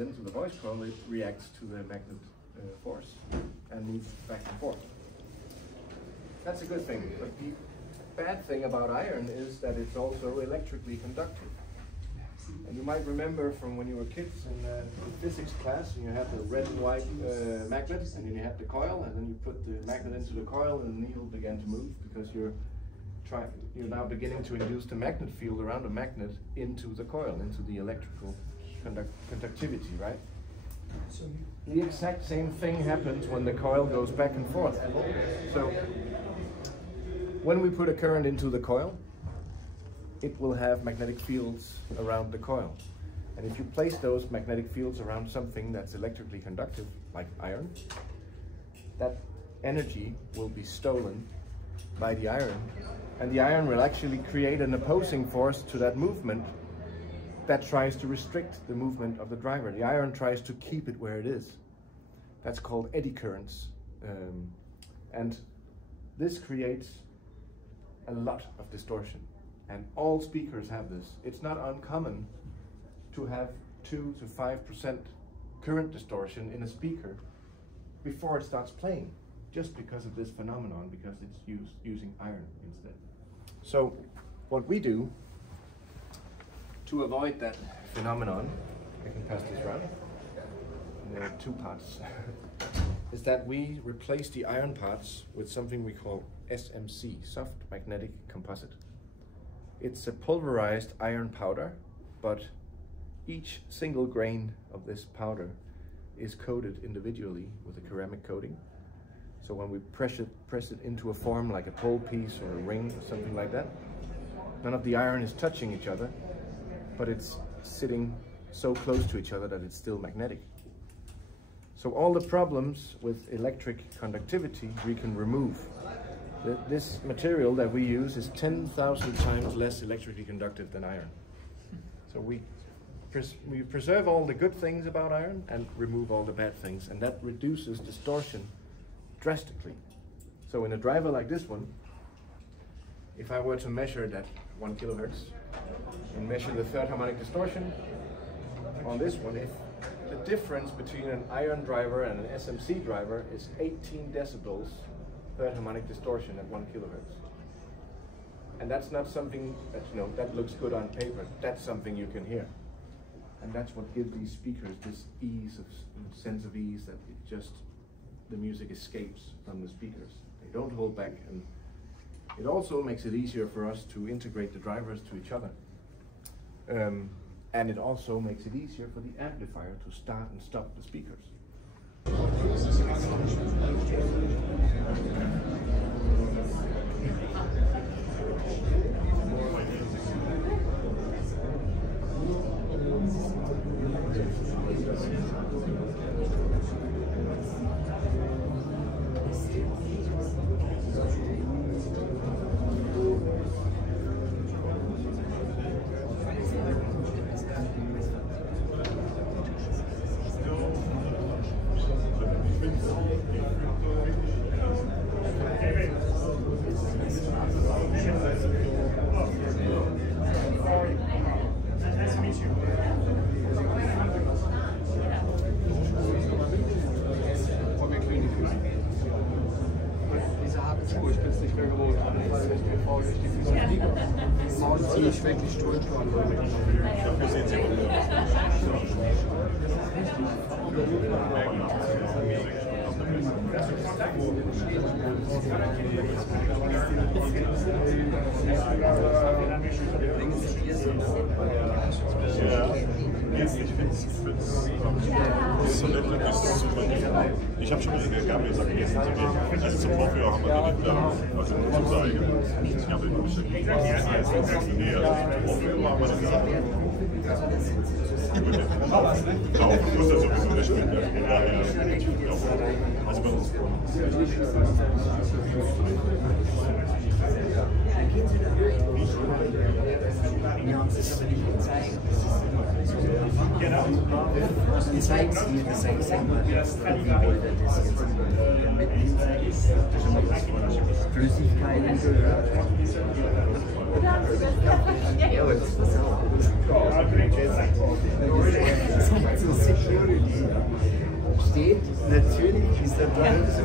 into the voice coil, it reacts to the magnet force and moves back and forth. That's a good thing, but the bad thing about iron is that it's also electrically conductive. And you might remember from when you were kids in physics class, and you had the red and white magnet, and then you had the coil, and then you put the magnet into the coil, and the needle began to move because you're now beginning to induce the magnet field around the magnet into the coil, into the electrical conductivity, right? The exact same thing happens when the coil goes back and forth. So when we put a current into the coil, it will have magnetic fields around the coil. And if you place those magnetic fields around something that's electrically conductive, like iron, that energy will be stolen by the iron, and the iron will actually create an opposing force to that movement that tries to restrict the movement of the driver. The iron tries to keep it where it is. That's called eddy currents. And this creates a lot of distortion. And all speakers have this. It's not uncommon to have 2 to 5% current distortion in a speaker before it starts playing, just because of this phenomenon, because it's using iron instead. So what we do to avoid that phenomenon, I can pass this around, there are 2 parts, is that we replace the iron parts with something we call SMC, soft magnetic composite. It's a pulverized iron powder, but each single grain of this powder is coated individually with a ceramic coating. So when we press it into a form like a pole piece or a ring or something like that, none of the iron is touching each other, but it's sitting so close to each other that it's still magnetic. So all the problems with electric conductivity we can remove. This material that we use is 10,000 times less electrically conductive than iron. So we preserve all the good things about iron and remove all the bad things, and that reduces distortion drastically. So in a driver like this one, if I were to measure that 1 kilohertz and measure the third harmonic distortion on this one, if the difference between an iron driver and an SMC driver is 18 decibels third harmonic distortion at 1 kilohertz. And that's not something that, that looks good on paper. That's something you can hear. And that's what gives these speakers this sense of ease, that the music escapes from the speakers. They don't hold back, and it also makes it easier for us to integrate the drivers to each other. And it also makes it easier for the amplifier to start and stop the speakers. Ich habe schon ein bisschen Gabriel gesagt, wir sind so wenig. Also zum Vorführer haben wir genügend da, also Zusage. Ich habe immer bestimmt gesagt, das heißt, das ist nee, also zum Vorführer haben wir das gesagt. Laufen muss er sowieso nicht mit, von daher, also bei uns. Genau. Und zeigt mir das Exempel, wie wollte das jetzt mitnimmt. Flüssigkeiten gehört. Ja, das ist auch gut. So sicher. steht natürlich dieser Teil so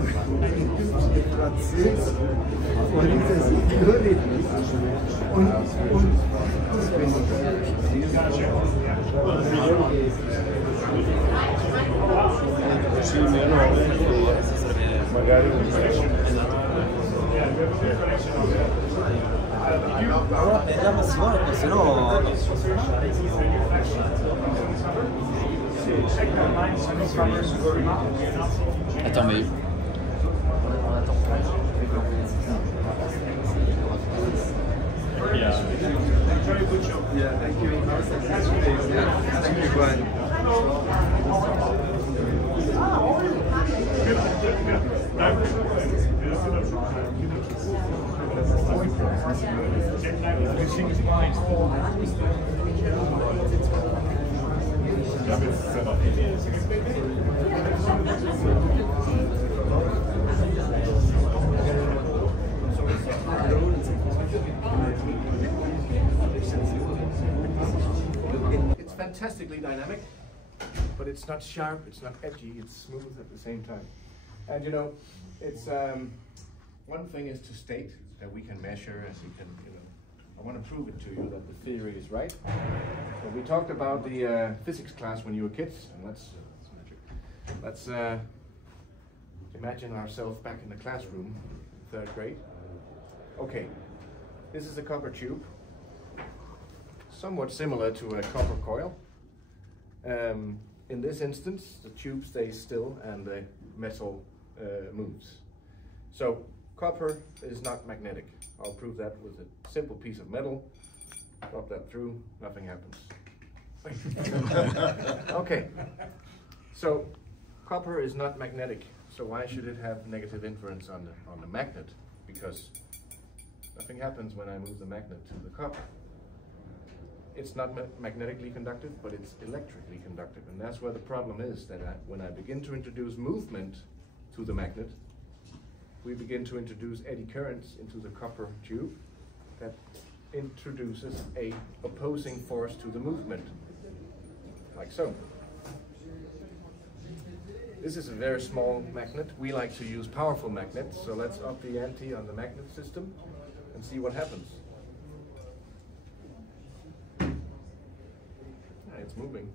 Französisch und das ist nur nicht. Und das bin Vediamo se vuole, se no... Attends, mais... Yeah, thank you. Thank you, Brian. It's fantastically dynamic, but it's not sharp, it's not edgy, it's smooth at the same time. And you know, it's one thing is to state that we can measure and we can, you know, I want to prove it to you that the theory is right. So we talked about the physics class when you were kids, and let's imagine ourselves back in the classroom, 3rd grade. Okay, this is a copper tube, somewhat similar to a copper coil. In this instance, the tube stays still and the metal moves. So copper is not magnetic. I'll prove that with a simple piece of metal. Drop that through, nothing happens. Okay, so copper is not magnetic. So why should it have negative influence on the magnet? Because nothing happens when I move the magnet to the copper. It's not magnetically conductive, but it's electrically conductive. And that's where the problem is, that when I begin to introduce movement to the magnet, we begin to introduce eddy currents into the copper tube that introduces a opposing force to the movement, like so. This is a very small magnet. We like to use powerful magnets, so let's up the ante on the magnet system and see what happens. It's moving,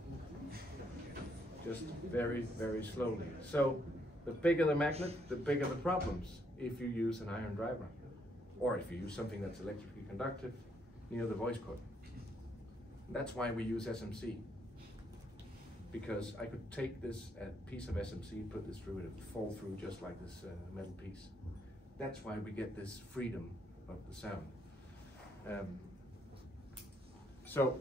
just very, very slowly. So the bigger the magnet, the bigger the problems if you use an iron driver, or if you use something that's electrically conductive near the voice coil. That's why we use SMC, because I could take this piece of SMC, put this through it, it would fall through just like this metal piece. That's why we get this freedom of the sound. So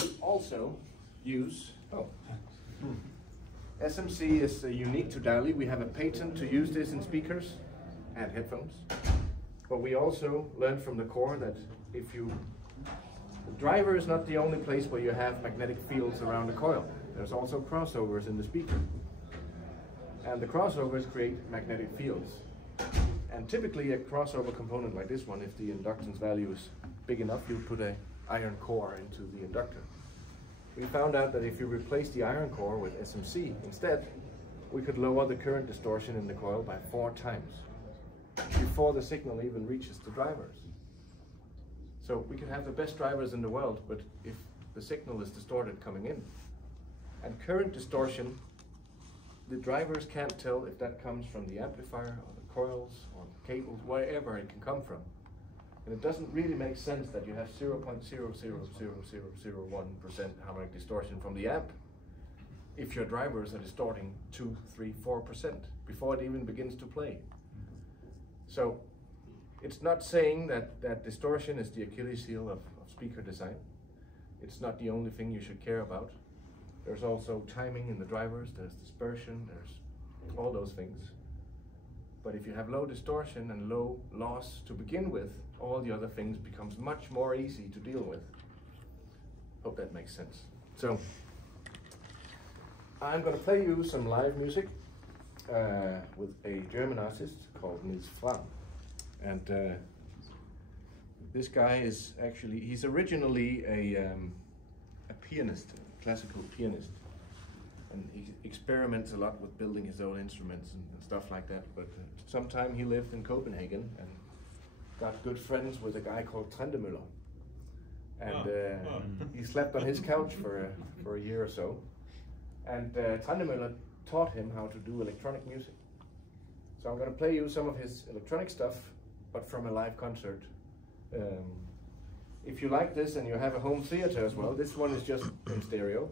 we also use, SMC is unique to Dali. We have a patent to use this in speakers and headphones. But we also learned from the core that the driver is not the only place where you have magnetic fields around the coil. There's also crossovers in the speaker. And the crossovers create magnetic fields. And typically a crossover component like this one, if the inductance value is big enough, you put an iron core into the inductor. We found out that if you replace the iron core with SMC instead, we could lower the current distortion in the coil by 4 times before the signal even reaches the drivers. So we can have the best drivers in the world, but if the signal is distorted coming in, and current distortion, the drivers can't tell if that comes from the amplifier or the coils or the cables, wherever it can come from. And it doesn't really make sense that you have 0.0000001% harmonic distortion from the amp if your drivers are distorting 2, 3, 4% before it even begins to play. So it's not saying that distortion is the Achilles heel of speaker design. It's not the only thing you should care about. There's also timing in the drivers, there's dispersion, there's all those things. But if you have low distortion and low loss to begin with, all the other things becomes much more easy to deal with. Hope that makes sense. So I'm going to play you some live music with a German artist called Nils Fram. And this guy is actually, he's originally a pianist, a classical pianist. and he experiments a lot with building his own instruments and stuff like that. But sometime he lived in Copenhagen and got good friends with a guy called Trendemøller. And he slept on his couch for a year or so. And Trendemøller taught him how to do electronic music. So I'm going to play you some of his electronic stuff, but from a live concert. If you like this and you have a home theater as well, this one is just in stereo,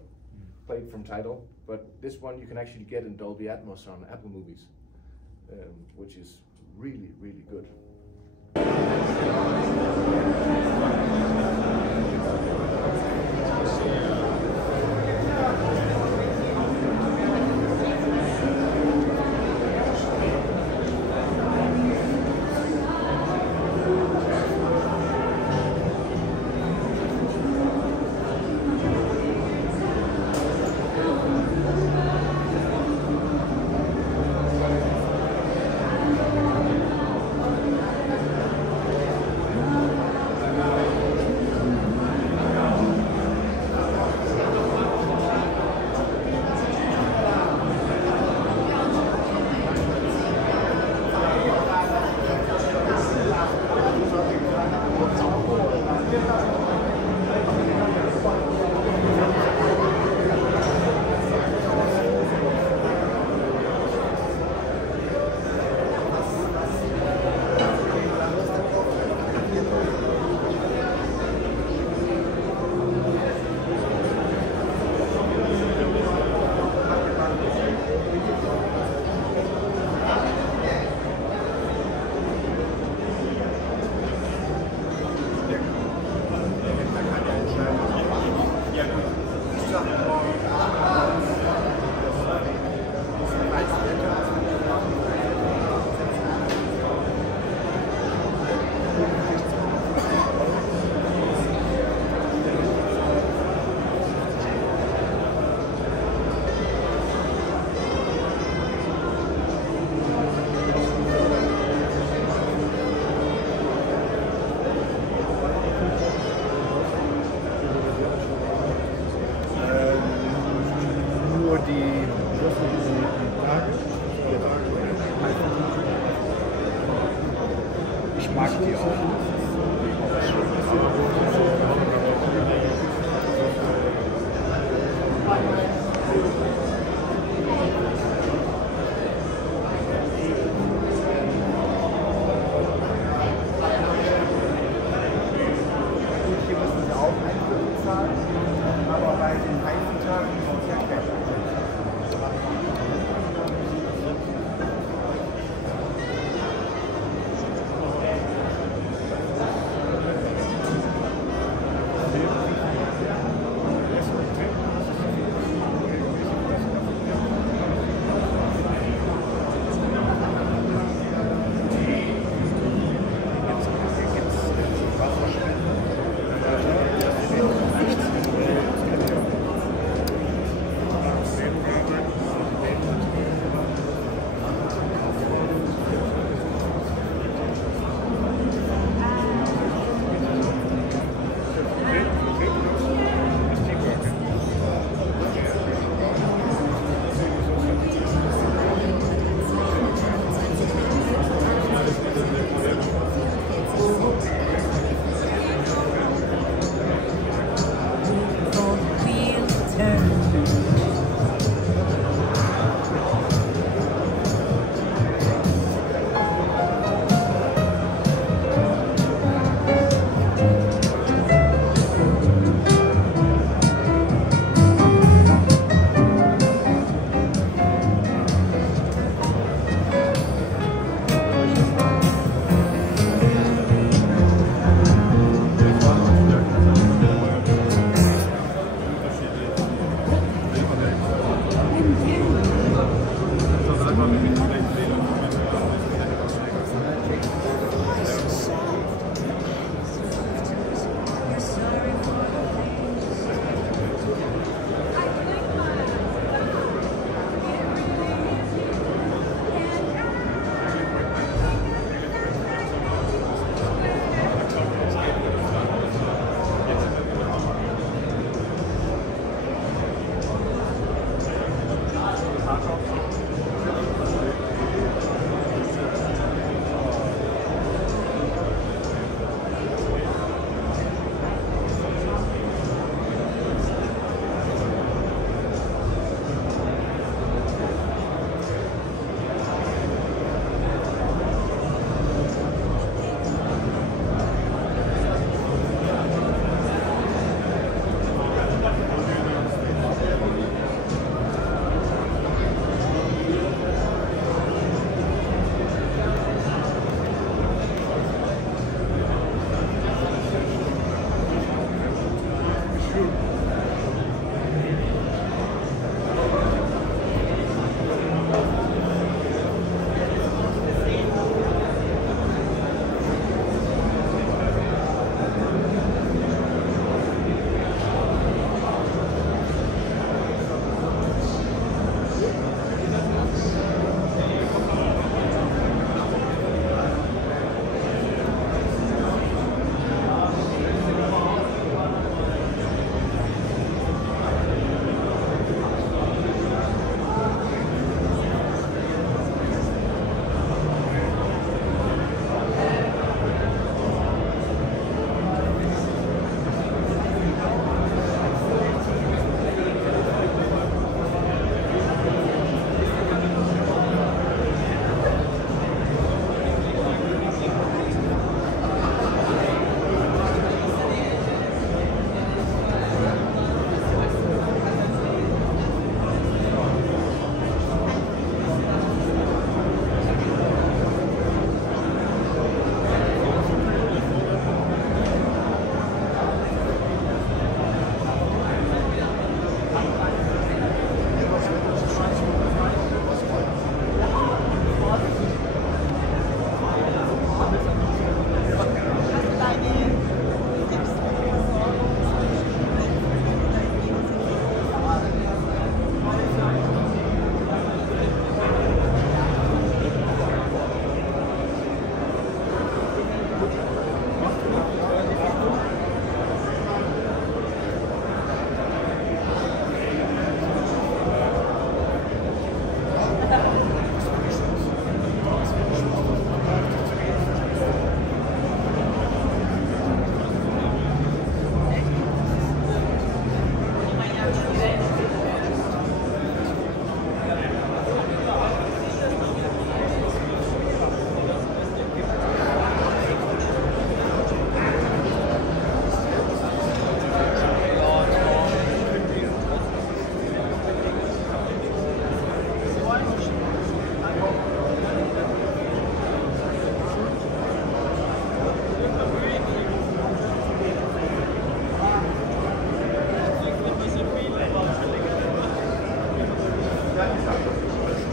played from Tidal, but this one you can actually get in Dolby Atmos on Apple Movies, which is really, really good. Ich mag die auch.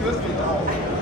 40.